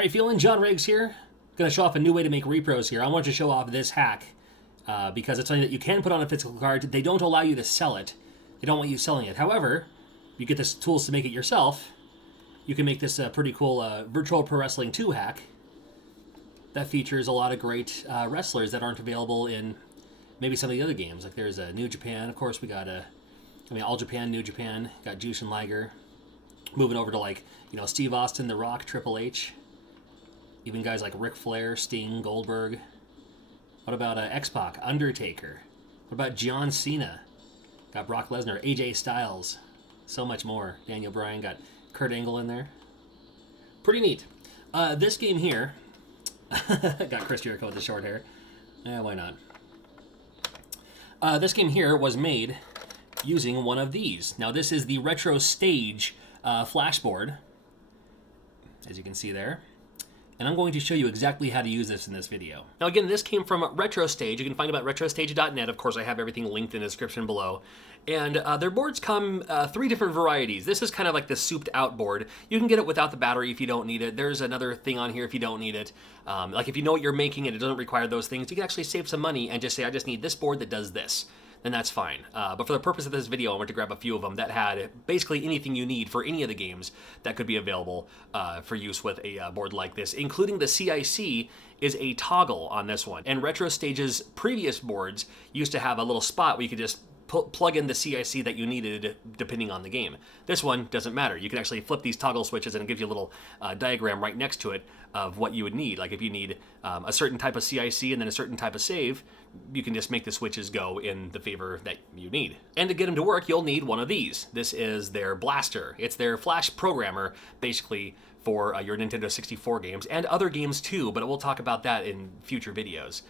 How you feeling? John Riggs here. Going to show off a new way to make repros here. I want to show off this hack because it's something that you can put on a physical card. They don't allow you to sell it. They don't want you selling it. However, you get the tools to make it yourself. You can make this a pretty cool Virtual Pro Wrestling 2 hack that features a lot of great wrestlers that aren't available in maybe some of the other games. Like there's New Japan. Of course, we got All Japan, New Japan. Got Jushin Liger. Moving over to Steve Austin, The Rock, Triple H. Even guys like Ric Flair, Sting, Goldberg. What about X-Pac, Undertaker? What about John Cena? Got Brock Lesnar, AJ Styles. So much more. Daniel Bryan, got Kurt Angle in there. Pretty neat. This game here... got Chris Jericho with the short hair. Yeah, why not? This game here was made using one of these. Now, this is the RetroStage flashboard, as you can see there. And I'm going to show you exactly how to use this in this video. Now again, this came from RetroStage. You can find it at retrostage.net. Of course, I have everything linked in the description below. And their boards come 3 different varieties. This is kind of like the souped out board. You can get it without the battery if you don't need it. There's another thing on here if you don't need it. Like if you know what you're making and it doesn't require those things, you can actually save some money and just say, I just need this board that does this. Then that's fine. But for the purpose of this video, I went to grab a few of them that had basically anything you need for any of the games that could be available for use with a board like this, including the CIC is a toggle on this one. And RetroStage's previous boards used to have a little spot where you could just plug in the CIC that you needed depending on the game. This one doesn't matter. You can actually flip these toggle switches and it gives you a little diagram right next to it of what you would need. Like if you need a certain type of CIC and then a certain type of save, you can just make the switches go in the favor that you need. And to get them to work, you'll need one of these. This is their blaster. It's their flash programmer, basically, for your Nintendo 64 games and other games too, but we'll talk about that in future videos.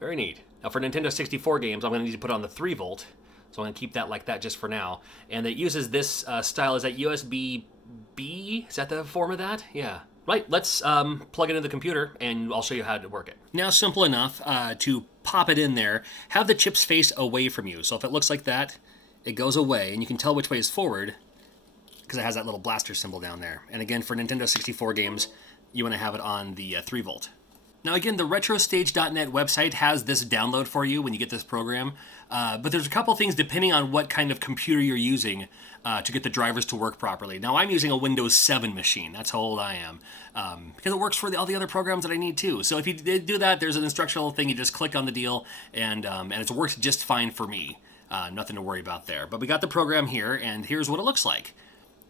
Very neat. Now for Nintendo 64 games, I'm going to need to put on the 3-volt. So I'm going to keep that like that just for now. And it uses this style. Is that USB-B? Is that the form of that? Yeah. Right, let's plug it into the computer, and I'll show you how to work it. Now, simple enough to pop it in there. Have the chips face away from you. So if it looks like that, it goes away, and you can tell which way is forward because it has that little blaster symbol down there. And again, for Nintendo 64 games, you want to have it on the 3-volt. Now again, the retrostage.net website has this download for you when you get this program, but there's a couple things depending on what kind of computer you're using to get the drivers to work properly. Now I'm using a Windows 7 machine, that's how old I am, because it works for all the other programs that I need too. So if you did do that, there's an instructional thing, you just click on the deal, and it's worked just fine for me. Nothing to worry about there. But we got the program here, and here's what it looks like.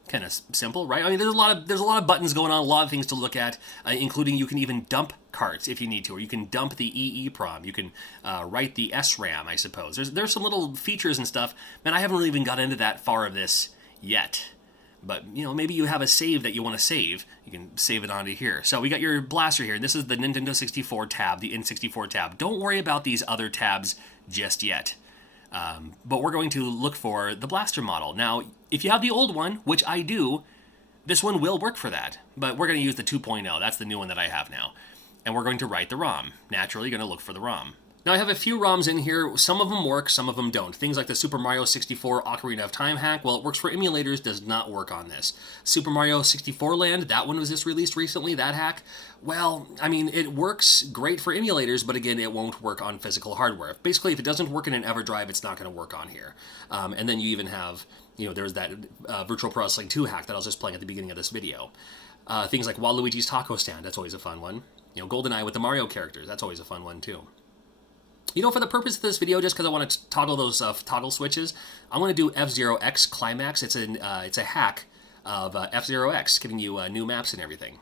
Kind of simple, right? I mean, there's a lot of buttons going on, a lot of things to look at, including you can even dump carts if you need to, or you can dump the EEPROM. You can write the SRAM, I suppose. There's some little features and stuff. Man, I haven't really even got into that far of this yet. But, maybe you have a save that you want to save. You can save it onto here. So we got your blaster here. This is the Nintendo 64 tab, the N64 tab. Don't worry about these other tabs just yet. But we're going to look for the blaster model. Now, if you have the old one, which I do, this one will work for that. But we're going to use the 2.0. That's the new one that I have now. And we're going to write the ROM. Naturally, you're going to look for the ROM. Now, I have a few ROMs in here. Some of them work, some of them don't. Things like the Super Mario 64 Ocarina of Time hack, well, it works for emulators, does not work on this. Super Mario 64 Land, that one was just released recently, that hack. Well, I mean, it works great for emulators, but again, it won't work on physical hardware. Basically, if it doesn't work in an EverDrive, it's not going to work on here. And then you even have, there's that Virtual Pro Wrestling 2 hack that I was just playing at the beginning of this video. Things like Waluigi's Taco Stand, that's always a fun one. GoldenEye with the Mario characters, that's always a fun one too. For the purpose of this video, just because I want to toggle those toggle switches, I'm going to do F-Zero X Climax. It's a hack of F-Zero X, giving you new maps and everything.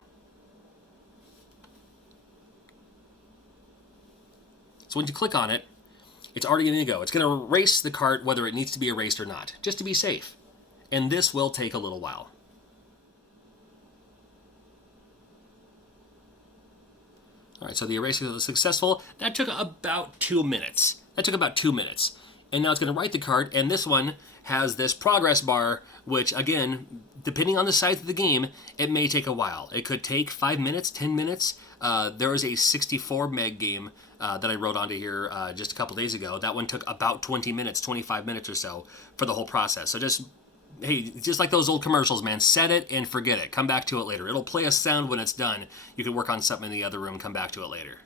So when you click on it, it's already going to go. It's going to erase the cart whether it needs to be erased or not, just to be safe. And this will take a little while. All right, so the erasure was successful. That took about 2 minutes. And now it's going to write the cart, and this one has this progress bar, which, again, depending on the size of the game, it may take a while. It could take 5 minutes, 10 minutes. There was a 64 meg game that I wrote onto here just a couple days ago. That one took about 20 minutes, 25 minutes or so for the whole process. So just hey, just like those old commercials, man, set it and forget it. Come back to it later. It'll play a sound when it's done. You can work on something in the other room, come back to it later.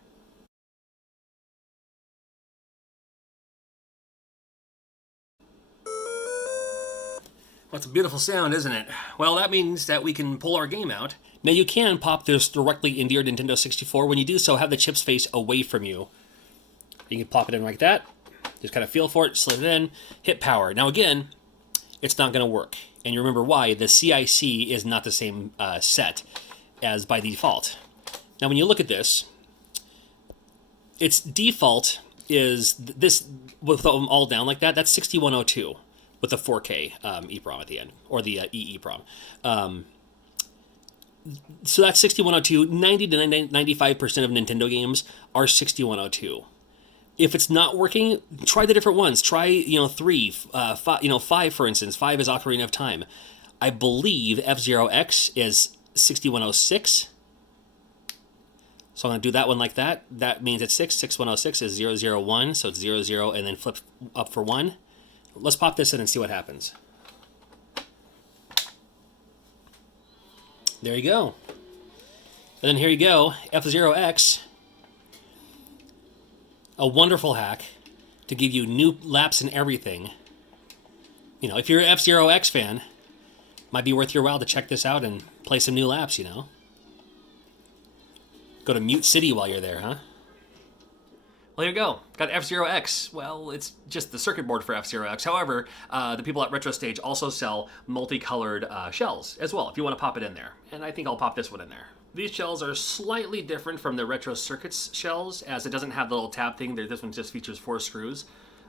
That's a beautiful sound, isn't it? Well, that means that we can pull our game out. Now, you can pop this directly into your Nintendo 64. When you do so, have the chips face away from you. You can pop it in like that. Just kind of feel for it, slid it in, hit power. Now, again, it's not going to work. And you remember why. The CIC is not the same set as by default. Now, when you look at this, its default is this, with them all down like that, that's 6102 with the 4K EEPROM at the end, or the EEPROM. So that's 6102. 90 to 95% of Nintendo games are 6102. If it's not working, try the different ones. Try, 3, 5, 5, for instance. 5 is Ocarina of Time. I believe F-Zero X is 6106. So I'm going to do that one like that. That means it's 6. 6106 is 001, so it's 00, and then flip up for 1. Let's pop this in and see what happens. There you go. And then here you go, F-Zero X. A wonderful hack to give you new laps and everything. You know, if you're an F-Zero X fan, might be worth your while to check this out and play some new laps, you know. Go to Mute City while you're there, huh? Well, there you go. Got F-Zero X. Well, it's just the circuit board for F-Zero X. However, the people at RetroStage also sell multicolored shells as well, if you want to pop it in there. And I think I'll pop this one in there. These shells are slightly different from the Retro Circuits shells, as it doesn't have the little tab thing. This one just features 4 screws.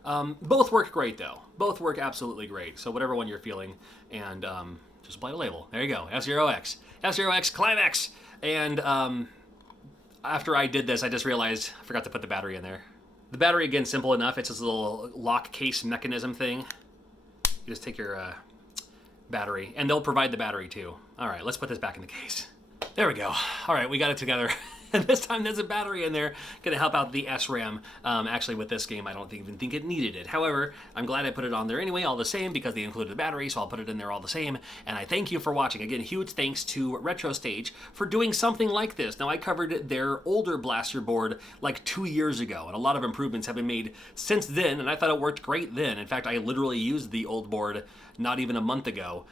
Both work great, though. Both work absolutely great. So whatever one you're feeling, and just apply the label. There you go, F-Zero X. F-Zero X Climax! And after I did this, I just realized I forgot to put the battery in there. The battery, again, simple enough. It's this little lock case mechanism thing. You just take your battery, and they'll provide the battery, too. All right, let's put this back in the case. There we go. All right, we got it together. And this time there's a battery in there. Gonna help out the SRAM. Actually, with this game, I don't even think it needed it. However, I'm glad I put it on there anyway, all the same, because they included the battery, so I'll put it in there all the same. And I thank you for watching. Again, huge thanks to RetroStage for doing something like this. Now, I covered their older blaster board like 2 years ago, and a lot of improvements have been made since then, and I thought it worked great then. In fact, I literally used the old board not even a month ago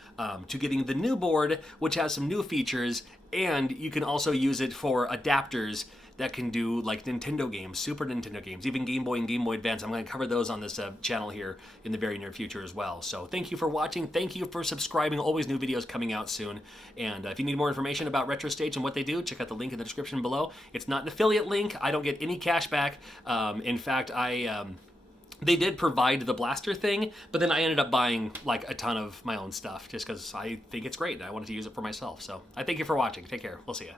to getting the new board, which has some new features, and you can also use it for adapters that can do like Nintendo games, Super Nintendo games, even Game Boy and Game Boy Advance. I'm going to cover those on this channel here in the very near future as well. So thank you for watching. Thank you for subscribing. Always new videos coming out soon. And if you need more information about RetroStage and what they do, check out the link in the description below. It's not an affiliate link. I don't get any cash back. In fact, they did provide the blaster thing, but then I ended up buying like a ton of my own stuff just because I think it's great and I wanted to use it for myself. So I thank you for watching. Take care. We'll see ya.